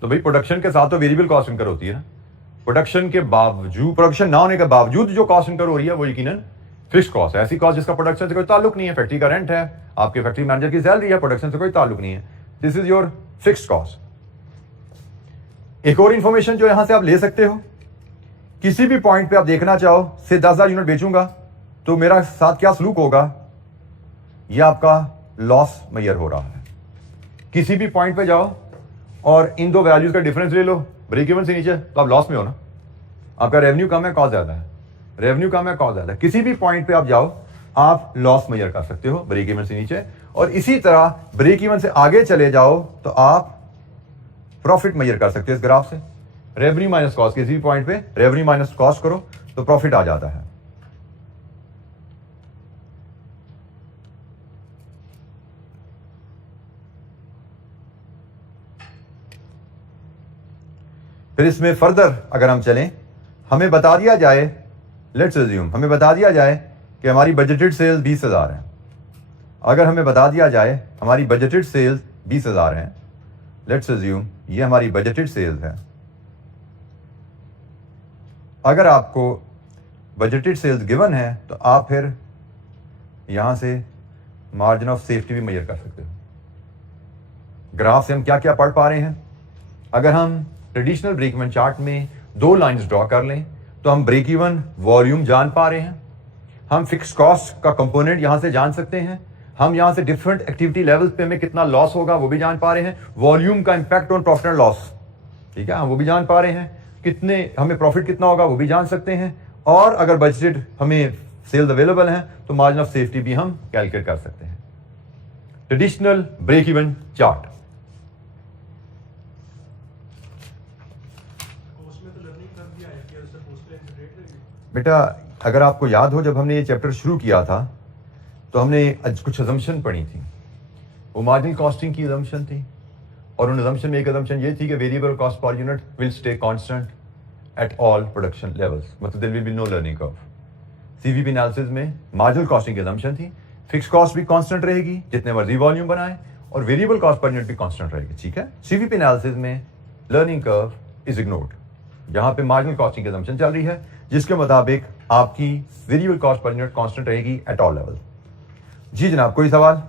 तो भाई प्रोडक्शन के साथ तो वेरिएबल कॉस्ट इनकर होती है ना। प्रोडक्शन के बावजूद, प्रोडक्शन ना होने के बावजूद जो कॉस्ट इनकर हो रही है वो यकीनन फिक्स्ड कॉस्ट है। ऐसी कॉस्ट जिसका प्रोडक्शन से कोई ताल्लुक नहीं है, फैक्ट्री का रेंट है, आपके फैक्ट्री मैनेजर की सैलरी है, प्रोडक्शन से कोई ताल्लुक नहीं है, this is your fixed cost. एक और इंफॉर्मेशन जो यहां से आप ले सकते हो, किसी भी पॉइंट पे आप देखना चाहो, से 10,000 यूनिट बेचूंगा तो मेरा साथ क्या सलूक होगा, यह आपका लॉस मेजर हो रहा है। किसी भी पॉइंट पे जाओ और इन दो वैल्यूज का डिफरेंस ले लो ब्रेक इवन से नीचे, तो आप लॉस में हो ना। आपका रेवेन्यू कम है, कॉस्ट ज्यादा है, रेवेन्यू कम है, कॉस्ट ज्यादा है। किसी भी पॉइंट पे आप जाओ, आप लॉस मेजर कर सकते हो ब्रेक इवन से नीचे, और इसी तरह ब्रेक इवन से आगे चले जाओ तो आप प्रॉफिट मेजर कर सकते हो इस ग्राफ से। रेवेन्यू माइनस कॉस्ट, किसी भी पॉइंट पे रेवेन्यू माइनस कॉस्ट करो तो प्रॉफिट आ जाता है। फिर इसमें फर्दर अगर हम चलें, हमें बता दिया जाए, लेट्स अज्यूम हमें बता दिया जाए कि हमारी बजटेड सेल्स 20,000 है। अगर हमें बता दिया जाए हमारी बजटेड सेल्स 20,000 हैं, लेट्स अज्यूम ये हमारी बजटेड सेल्स है, अगर आपको बजटेड सेल्स गिवन है तो आप फिर यहां से मार्जिन ऑफ सेफ्टी भी मेजर कर सकते हो। ग्राफ से हम क्या क्या पढ़ पा रहे हैं? अगर हम ट्रेडिशनल ब्रेक इवन चार्ट में 2 लाइंस ड्रॉ कर लें तो हम ब्रेक इवन वॉल्यूम जान पा रहे हैं, हम फिक्स कॉस्ट का कंपोनेंट यहां से जान सकते हैं, हम यहां से डिफरेंट एक्टिविटी लेवल्स पे हमें कितना लॉस होगा वो भी जान पा रहे हैं, वॉल्यूम का impact on profit and loss, ठीक है, हम वो भी जान पा रहे हैं, कितने हमें प्रॉफिट कितना होगा वो भी जान सकते हैं, और अगर बजटेड हमें सेल्स अवेलेबल हैं तो मार्जिन ऑफ सेफ्टी भी हम कैलकुलेट कर सकते हैं। Traditional break even chart. बेटा अगर आपको याद हो, जब हमने ये चैप्टर शुरू किया था तो हमने कुछ अजम्पशन पढ़ी थी, वो मार्जिनल कॉस्टिंग की अजम्पशन थी, और उन अजम्पशन में एक अजम्पशन ये थी कि variable cost per unit will stay constant at all production levels, मतलब there will be no learning curve. CVP analysis में मार्जिनल कॉस्टिंग की अजम्पशन थी, फिक्स कॉस्ट भी कांस्टेंट रहेगी जितने मर्जी वॉल्यूम बनाए, और वेरिएबल कॉस्ट पर यूनिट भी कांस्टेंट रहेगी, ठीक है। सीवीपी एनालिसिस में लर्निंग कर्व इज इग्नोर्ड, यहां पे मार्जिनल कॉस्टिंग की अजम्पशन चल रही है जिसके मुताबिक आपकी variable cost per unit constant रहेगी एट ऑल लेवल। जी जनाब, कोई सवाल?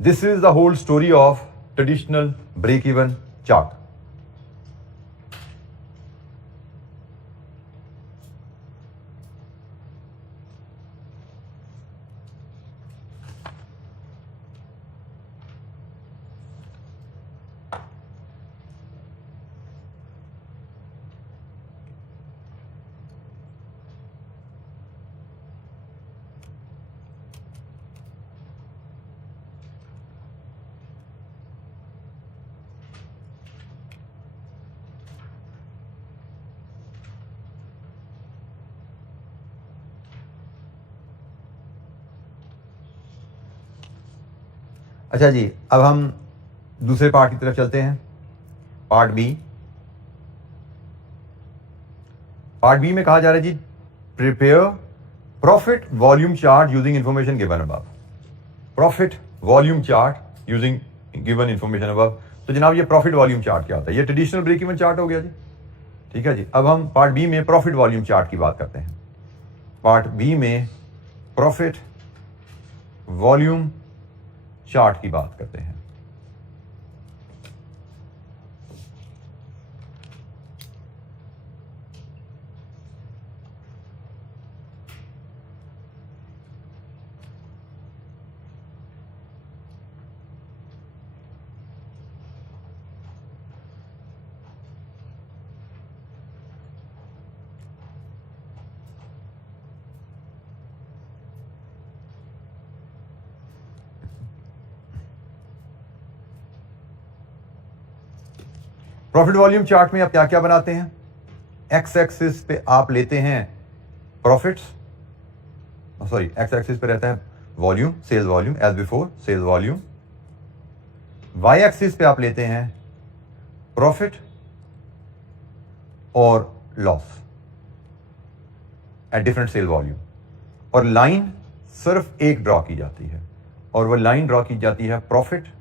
This is the whole story of traditional break even chart. अच्छा जी, अब हम दूसरे पार्ट की तरफ चलते हैं, पार्ट बी। पार्ट बी में कहा जा रहा है जी, prepare profit volume chart using information given above. Profit volume chart using given information above. तो जनाब ये प्रॉफिट वॉल्यूम चार्ट क्या होता है? ये ट्रेडिशनल ब्रेक इवन चार्ट हो गया जी, ठीक है जी। अब हम पार्ट बी में प्रॉफिट वॉल्यूम चार्ट की बात करते हैं। पार्ट बी में प्रॉफिट वॉल्यूम चार्ट की बात करते हैं। प्रॉफिट वॉल्यूम चार्ट में आप क्या क्या बनाते हैं? एक्स एक्सिस पे आप लेते हैं प्रॉफिट्स, सॉरी एक्स एक्सिस पे रहता है volume, sales volume as before, sales volume. Y axis पे आप लेते हैं प्रॉफिट और loss at different sale volume, और लाइन सिर्फ एक ड्रॉ की जाती है, और वो लाइन ड्रॉ की जाती है profit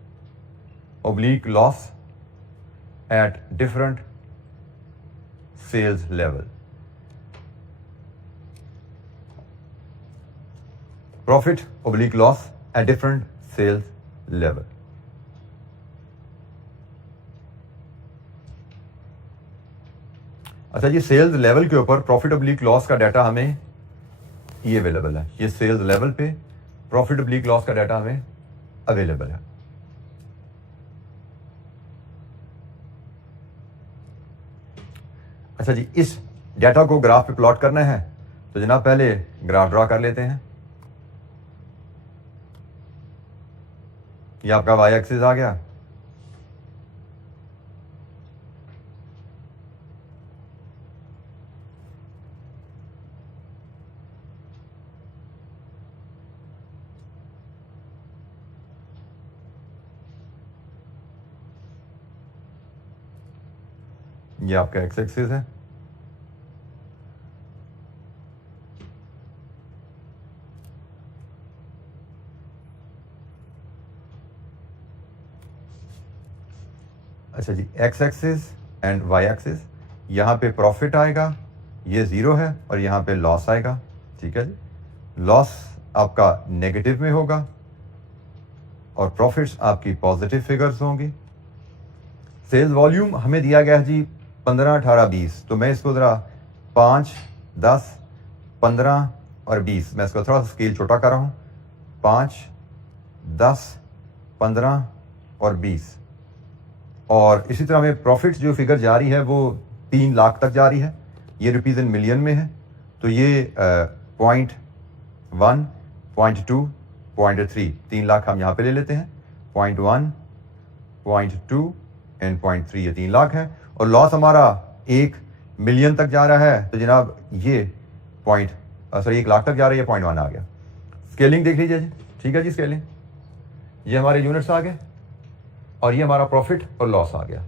oblique loss at different sales level. Profit oblique loss at different sales level. अच्छा जी, सेल्स लेवल के ऊपर प्रॉफिट ऑब्लिक लॉस का डाटा हमें ये अवेलेबल है, ये सेल्स लेवल पे प्रॉफिट ऑब्लिक लॉस का डाटा हमें अवेलेबल है। अच्छा जी, इस डाटा को ग्राफ पे प्लॉट करना है तो जनाब पहले ग्राफ ड्रॉ कर लेते हैं। ये आपका वाई एक्सिस आ गया, ये आपका एक्स एक्सिस है, अच्छा जी, X axis and Y axis, यहाँ पे प्रॉफिट आएगा, ये 0 है, और यहाँ पे लॉस आएगा। ठीक है जी, लॉस आपका नेगेटिव में होगा और प्रॉफिट्स आपकी पॉजिटिव फिगर्स होंगी। सेल्स वॉल्यूम हमें दिया गया है जी 15, 18, 20, तो मैं इसको ज़रा 5, 10, 15 और 20, मैं इसको थोड़ा सा स्केल छोटा कर रहा हूँ, 5, 10, 15 और 20। और इसी तरह में प्रॉफिट्स जो फिगर जा रही है वो 3 लाख तक जा रही है, ये रुपीज़ इन मिलियन में है, तो ये 0.1, 0.2, 0.3, 3 लाख हम यहाँ पे ले लेते हैं, 0.1, 0.2 एंड 0.3, ये 3 लाख है। और लॉस हमारा 1 मिलियन तक जा रहा है, तो जनाब ये 1 लाख तक जा रही है, 0.1 आ गया। स्केलिंग देख लीजिए जी, ठीक है जी, स्केलिंग ये हमारे यूनिट्स आ गए और ये हमारा प्रॉफिट और लॉस आ गया।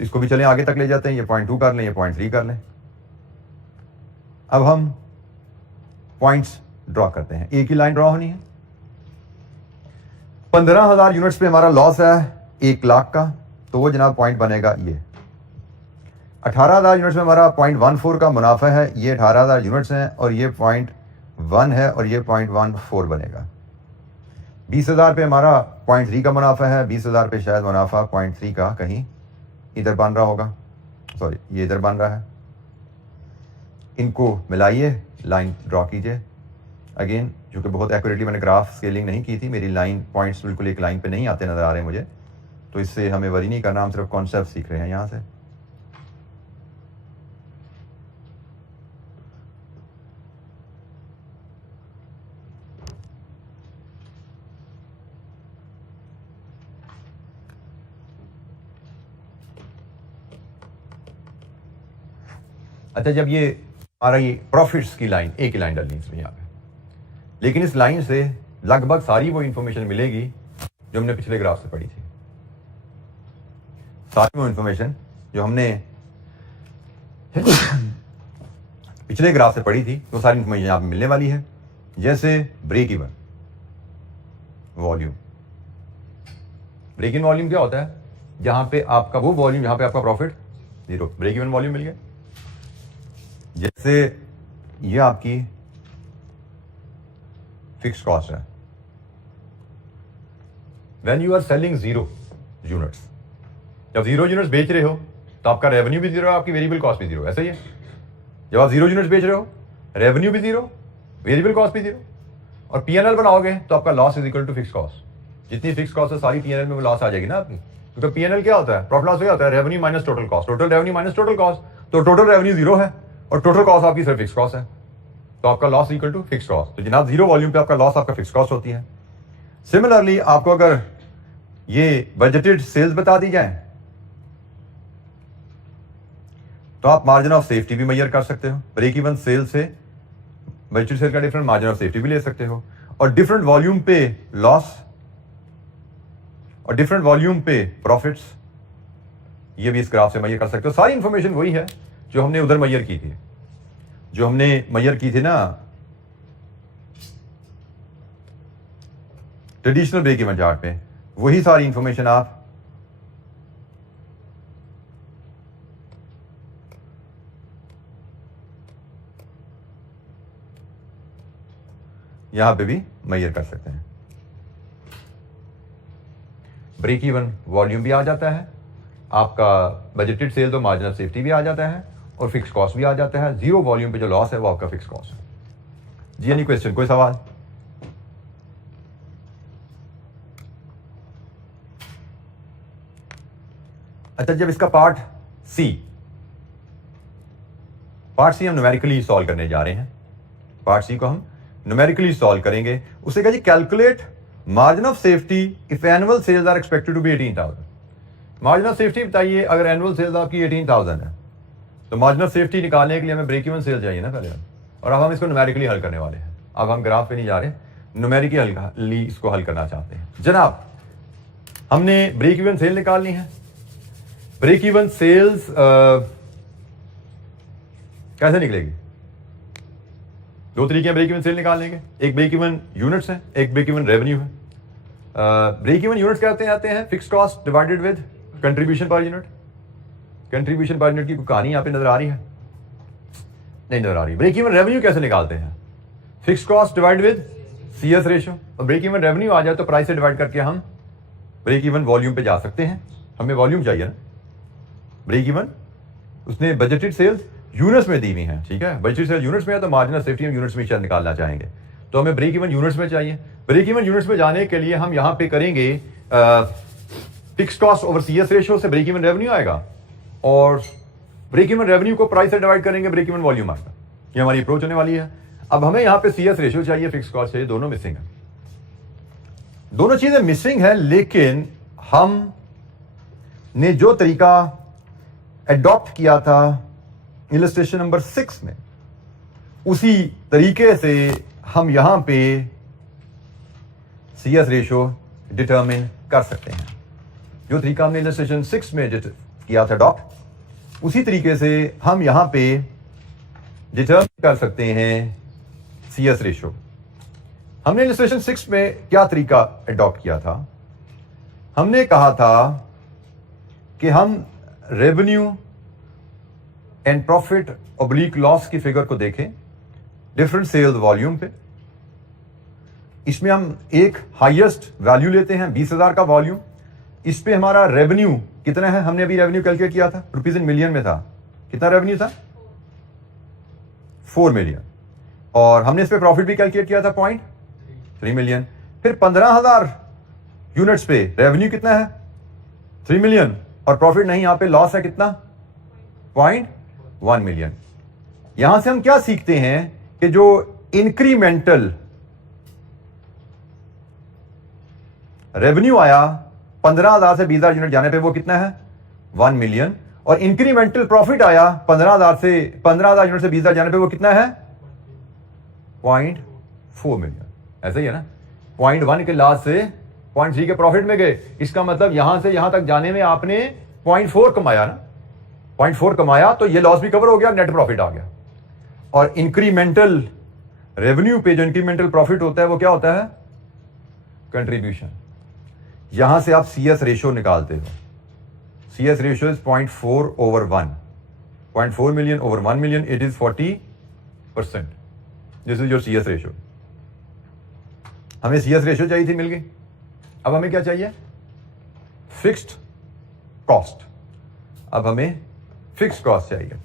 इसको भी चलें आगे तक ले जाते हैं, ये 0.2 कर लें, ये 0.3 कर लें। अब हम पॉइंट्स ड्रॉ करते हैं, एक ही लाइन ड्रॉ होनी है। 15,000 यूनिट्स पे हमारा लॉस है 1 लाख का, तो वो जनाब पॉइंट बनेगा ये। 18,000 यूनिट्स में हमारा 0.14 का मुनाफा है, ये 18,000 यूनिट्स हैं और ये 0.1 है और ये 0.14 बनेगा। 20,000 पे हमारा 0.3 का मुनाफा है, 20,000 पे शायद मुनाफा 0.3 का कहीं इधर बन रहा होगा, सॉरी ये इधर बन रहा है। इनको मिलाइए, लाइन ड्रॉ कीजिए। अगेन चूँकि बहुत एक्यूरेटली मैंने ग्राफ स्केलिंग नहीं की थी, मेरी लाइन पॉइंट्स बिल्कुल एक लाइन पे नहीं आते नज़र आ रहे मुझे, तो इससे हमें वरी नहीं करना, हम सिर्फ कॉन्सेप्ट सीख रहे हैं यहाँ से। अच्छा, जब ये हमारा ये प्रॉफिट्स की लाइन, एक ही लाइन डालनी है इसमें यहाँ पे, लेकिन इस लाइन से लगभग सारी वो इंफॉर्मेशन मिलेगी जो हमने पिछले ग्राफ से पढ़ी थी। सारी वो इंफॉर्मेशन जो हमने पिछले ग्राफ से पढ़ी थी वो सारी इंफॉर्मेशन यहाँ पे मिलने वाली है। जैसे break even volume, break even volume क्या होता है? जहां पे आपका वो वॉल्यूम जहां पे आपका प्रॉफिट 0, ब्रेक इवन वॉल्यूम मिल गया। जैसे ये आपकी फिक्स कॉस्ट है, when you are selling 0 units, जब 0 यूनिट्स बेच रहे हो तो आपका रेवेन्यू भी 0 है, आपकी वेरिएबल कॉस्ट भी 0, ऐसा ही है। जब आप 0 यूनिट्स बेच रहे हो, रेवेन्यू भी 0, वेरिएबल कॉस्ट भी 0, और पीएनएल बनाओगे तो आपका loss is equal to fix cost. जितनी फिक्स कॉस्ट है सारी पीएनएल में लॉस आ जाएगी ना आपकी, क्योंकि पीएनएल क्या होता है? प्रॉफिट लॉस क्या होता है? Revenue minus total cost, total revenue minus total cost. तो टोटल रेवेन्यू 0 है और टोटल कॉस्ट आपकी सिर्फ फिक्स कॉस्ट है, तो आपका loss equal to fix cost. तो जनाब 0 वॉल्यूम पे आपका लॉस आपका फिक्स कॉस्ट होती है। सिमिलरली आपको अगर ये बजटेड सेल्स बता दी जाए तो आप मार्जिन ऑफ सेफ्टी भी मेजर कर सकते हो। ब्रेक इवन सेल से बजटेड सेल का डिफरेंट मार्जिन ऑफ सेफ्टी भी ले सकते हो, और डिफरेंट वॉल्यूम पे लॉस और डिफरेंट वॉल्यूम पे प्रॉफिट्स, ये भी इस ग्राफ से मेजर कर सकते हो। सारी इंफॉर्मेशन वही है जो हमने उधर मेजर की थी, जो हमने मेजर की थी ना ट्रेडिशनल ब्रेक इवन चार्ट पे, वही सारी इंफॉर्मेशन आप यहां पे भी मेजर कर सकते हैं। ब्रेक इवन वॉल्यूम भी आ जाता है, आपका बजटेड सेल्स और मार्जिन ऑफ सेफ्टी भी आ जाता है, और फिक्स कॉस्ट भी आ जाता है। 0 वॉल्यूम पे जो लॉस है वो आपका फिक्स कॉस्ट है। जी एनी क्वेश्चन, कोई सवाल? अच्छा, जब इसका पार्ट सी हम न्यूमेरिकली सॉल्व करने जा रहे हैं, पार्ट सी को हम न्यूमेरिकली सॉल्व करेंगे। उसे कहा जी calculate margin of safety if annual sales are expected to be 18,000। Margin of safety बताइए, अगर एनुअल सेल्स आपकी 18,000 है तो मार्जिन ऑफ सेफ्टी निकालने के लिए हमें ब्रेक इवन सेल चाहिए ना पहले, और अब हम इसको न्यूमेरिकली हल करने वाले हैं। अब हम ग्राफ पे नहीं जा रहे, न्यूमेरिकली इसको हल करना चाहते हैं। जनाब हमने ब्रेक इवन सेल निकालनी है। ब्रेक इवन सेल्स कैसे निकलेगी? 2 तरीके हैं ब्रेक इवन सेल निकालने के, एक ब्रेक इवन यूनिट्स है, एक ब्रेक इवन रेवेन्यू है। ब्रेक इवन यूनिट्स कहते हैं fix cost divided with contribution per unit. Contribution per unit की कोई कहानी यहाँ पे नजर आ रही है? नहीं नजर आ रही। ब्रेक इवन रेवेन्यू कैसे निकालते हैं? Fix cost divide with CS ratio, और ब्रेक इवन रेवेन्यू आ जाए तो प्राइस से डिवाइड करके हम ब्रेक इवन वॉल्यूम पे जा सकते हैं। हमें वॉल्यूम चाहिए ना, ब्रेक इवन उसने बजटेड सेल्स यूनिट्स में दी हुई हैं, ठीक है, बजटेड सेल्स यूनिट्स में है तो मार्जिनल सेफ्टी हम यूनिट्स में शायद निकालना चाहेंगे, तो हमें ब्रेक इवन यूनिट्स में चाहिए। ब्रेक इवन यूनिट्स में जाने के लिए हम यहाँ पे करेंगे fix cost over CS ratio से ब्रेक इवन रेवेन्यू आएगा, और ब्रेक इवन रेवेन्यू को प्राइस से डिवाइड करेंगे, ब्रेक इवन वॉल्यूम आएगा। ये हमारी अप्रोच होने वाली है। अब हमें यहाँ पे CS रेशो चाहिए, फिक्स कॉस्ट चाहिए, दोनों मिसिंग है, दोनों चीजें मिसिंग है। लेकिन हम ने जो तरीका एडॉप्ट किया था इलस्ट्रेशन नंबर 6 में, उसी तरीके से हम यहां पे CS रेशो डिटरमिन कर सकते हैं। जो तरीका हमने इलस्ट्रेशन 6 में किया था एडॉप्ट, उसी तरीके से हम यहां पे डिटरमिन कर सकते हैं CS रेशो। हमने इलस्ट्रेशन 6 में क्या तरीका एडॉप्ट किया था? हमने कहा था कि हम revenue and profit oblique loss की फिगर को देखें डिफरेंट सेल्स वॉल्यूम पे। इसमें हम एक हाईएस्ट वैल्यू लेते हैं 20,000 का वॉल्यूम, इस पे हमारा रेवेन्यू कितना है? हमने अभी रेवेन्यू कैलकुलेट किया था, रुपीज इन मिलियन में था। कितना रेवेन्यू था? 4 मिलियन। और हमने इस पे प्रॉफिट भी कैलकुलेट किया था 0.3 मिलियन। फिर 15,000 यूनिट्स पे रेवेन्यू कितना है? 3 मिलियन, और प्रॉफिट नहीं, यहां पे लॉस है कितना? 0.1 मिलियन। यहां से हम क्या सीखते हैं कि जो इंक्रीमेंटल रेवेन्यू आया 15,000 से 20,000 यूनिट जाने पे, वो कितना है? 1 मिलियन। और इंक्रीमेंटल प्रॉफिट आया 15,000 यूनिट से 20,000 जाने पे, वो कितना है? 0.4 मिलियन। ऐसा ही है ना, 0.1 के लॉस से 0.3 के प्रॉफिट में गए। इसका मतलब यहां से यहां तक जाने में आपने 0.4 कमाया ना, 0.4 कमाया तो ये लॉस भी कवर हो गया, नेट प्रॉफिट आ गया। और इंक्रीमेंटल रेवेन्यू पे जो इंक्रीमेंटल प्रॉफिट होता है वो क्या होता है? कंट्रीब्यूशन। यहां से आप CS रेशो निकालते हो। CS ratio is 0.4/1, 0.4 million over 1 million, it is 40%। This is your CS ratio. हमें CS रेशो चाहिए थी, मिल गई। अब हमें क्या चाहिए? Fixed cost. अब हमें फिक्स्ड कॉस्ट चाहिए।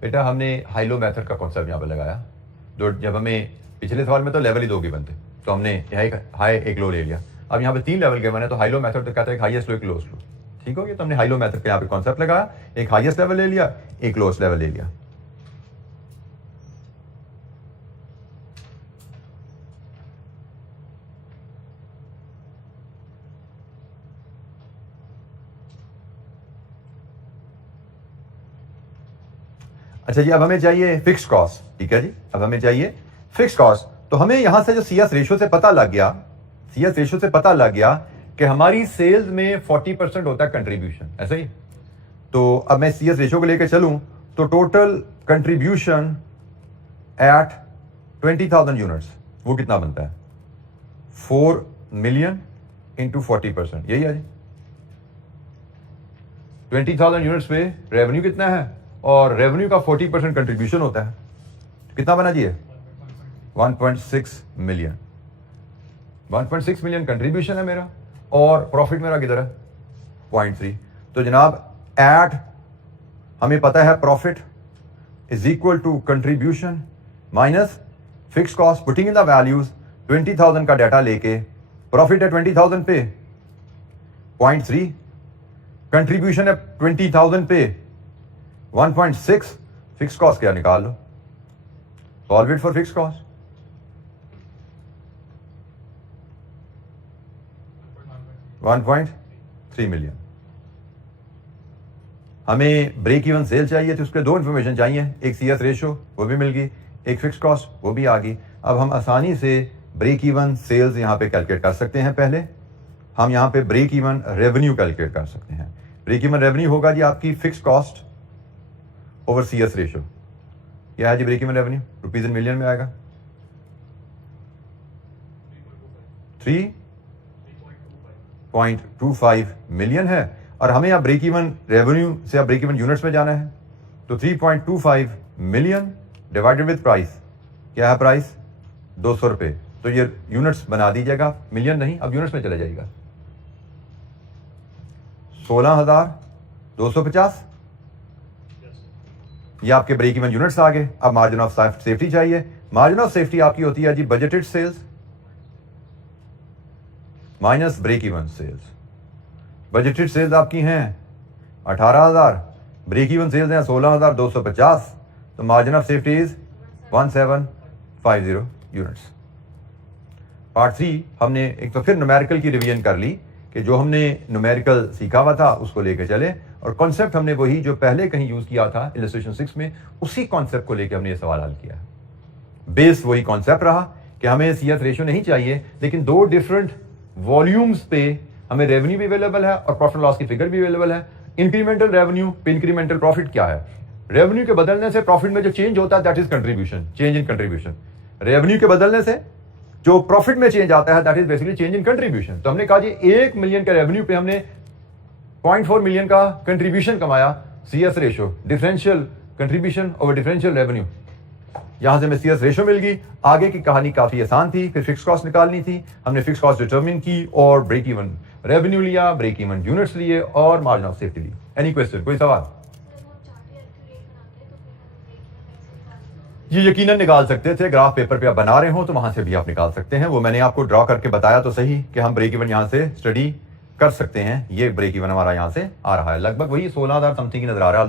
बेटा हमने हाइलो मेथड का कॉन्सेप्ट यहां पर लगाया। जब हमें पिछले सवाल में तो लेवल ही 2 गिवन थे, तो हमने यहाँ एक हाई एक लो ले लिया। अब यहाँ पे 3 लेवल गिवन है, तो हाइलो मेथड तो कहता है हाईएस्ट लो एक लोएस्ट लो, ठीक हो गया। तो हमने हाइलो मेथड का यहाँ पे कॉन्सेप्ट लगाया, एक हाईएस्ट लेवल ले लिया, एक लोएस्ट लेवल ले लिया। अच्छा जी, अब हमें चाहिए फिक्स कॉस्ट, ठीक है जी। अब हमें चाहिए फिक्स कॉस्ट। तो हमें यहां से जो CS रेशो से पता लग गया, CS रेशो से पता लग गया कि हमारी सेल्स में 40% होता है कंट्रीब्यूशन, ऐसा ही। तो अब मैं CS रेशो को लेकर चलूं तो टोटल कंट्रीब्यूशन एट 20,000 यूनिट्स वो कितना बनता है? 4 मिलियन इंटू 40%, यही है जी। 20,000 यूनिट्स पे रेवेन्यू कितना है, और रेवेन्यू का 40% कंट्रीब्यूशन होता है, कितना बना जी? 1.6 मिलियन। 1.6 मिलियन कंट्रीब्यूशन है मेरा, और प्रॉफिट मेरा किधर है? 0.3। तो जनाब एट हमें पता है profit is equal to contribution minus fix cost. Putting in the values 20,000 का डाटा लेके प्रॉफिट है 20,000 पे 0.3, कंट्रीब्यूशन है 20,000 पे 1.6, फिक्स कॉस्ट क्या निकाल लो, solve it for fix cost. $1.3 million. हमें ब्रेक इवन सेल चाहिए, तो उसके 2 इंफॉर्मेशन चाहिए, एक CS रेशो वो भी मिल गई, एक फिक्स कॉस्ट वो भी आ गई। अब हम आसानी से ब्रेक इवन सेल्स यहां पे कैलकुलेट कर सकते हैं। पहले हम यहां पे ब्रेक इवन रेवेन्यू कैलकुलेट कर सकते हैं। ब्रेक इवन रेवेन्यू होगा जी आपकी fix cost over CS ratio. क्या है जी break even revenue? Rupees in million में आएगा 3.25 मिलियन है, और हमें अब ब्रेक इवन रेवेन्यू से अब ब्रेक इवन यूनिट्स में जाना है। तो 3.25 मिलियन डिवाइडेड विद प्राइस, क्या है प्राइस? 200 रुपए। तो ये यूनिट्स बना दीजिएगा, मिलियन नहीं, अब यूनिट्स में चला जाएगा। 16,250 ये आपके ब्रेक इवन यूनिट्स आ गए। अब मार्जिन ऑफ सेफ्टी चाहिए। मार्जिन ऑफ सेफ्टी आपकी होती है जी budgeted sales minus break even sales. Budgeted sales आपकी हैं 18,000, ब्रेक इवन सेल्स हैं 16,250, तो margin of safety is 1750 units. Part 3 हमने एक तो फिर न्यूमेरिकल की रिवीजन कर ली कि जो हमने न्यूमेरिकल सीखा हुआ था उसको लेकर चले, और कॉन्सेप्ट हमने वही जो पहले कहीं यूज किया था इलस्ट्रेशन 6 में, उसी कॉन्सेप्ट को लेकर हमने ये सवाल हल किया। बेस वही कॉन्सेप्ट रहा कि हमें CS रेशियो नहीं चाहिए, लेकिन 2 डिफरेंट वॉल्यूम्स पे हमें रेवेन्यू भी अवेलेबल है और प्रॉफिट लॉस की फिगर भी अवेलेबल है। इंक्रीमेंटल रेवेन्यू पे इंक्रीमेंटल प्रॉफिट क्या है? रेवेन्यू के बदलने से प्रॉफिट में जो चेंज होता है that is contribution, change in contribution. Revenue के बदलने से जो प्रॉफिट में चेंज आता है that is basically change in contribution. तो हमने कहा जी 1 मिलियन का रेवेन्यू पे हमने 0.4 मिलियन का कंट्रीब्यूशन कमाया, CS ratio, differential contribution over differential revenue. यहां से हमें CS रेशियो मिल गई। आगे की कहानी काफी आसान थी, फिर फिक्स कॉस्ट निकालनी थी। हमने फिक्स कॉस्ट डिटरमिन की और ब्रेक इवन रेवेन्यू लिया, ब्रेक इवन यूनिट्स लिए और मार्जिन ऑफ सेफ्टी ली। एनी क्वेश्चन, कोई सवाल? ये यकीनन निकाल सकते थे, ग्राफ पेपर पे आप बना रहे हो तो वहां से भी आप निकाल सकते हैं। वो मैंने आपको ड्रॉ करके बताया तो सही कि हम ब्रेक इवन यहां से स्टडी कर सकते हैं। ये ब्रेक इवन हमारा यहां से आ रहा है, लगभग वही 16,000 समथिंग की नजर आ रहा है।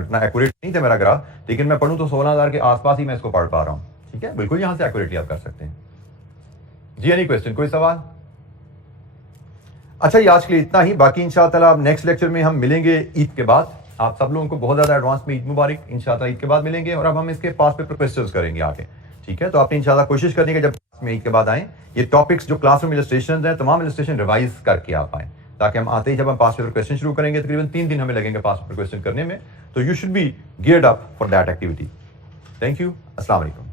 इतना एक्यूरेट नहीं था मेरा ग्राफ, लेकिन मैं पढ़ूं तो 16,000 के आसपास ही मैं इसको पढ़ पा रहा हूं। ठीक है, बिल्कुल यहां से एक्यूरेटली आप कर सकते हैं जी। एनी क्वेश्चन, कोई सवाल? अच्छा, ये आज के लिए इतना ही। बाकी इंशाअल्लाह नेक्स्ट लेक्चर में हम मिलेंगे ईद के बाद। आप सब लोगों को बहुत ज्यादा एडवांस में ईद मुबारक। इंशाअल्लाह ईद के बाद मिलेंगे और अब हम इसके पास पेपर क्वेश्चंस करेंगे आगे। ठीक है, तो आपने इंशाअल्लाह कोशिश करनी है जब में ईद के बाद आए, ये टॉपिक्स जो क्लासरूम इलस्ट्रेशन है तमाम इलस्ट्रेशन रिवाइज करके आप आए, ताकि हम आते ही जब हम पास पेपर क्वेश्चन शुरू करेंगे तकरीबन 3 दिन हमें लगेंगे पास पेपर क्वेश्चन करने में। तो you should be geared up for that activity. Thank you, अस्सलाम वालेकुम।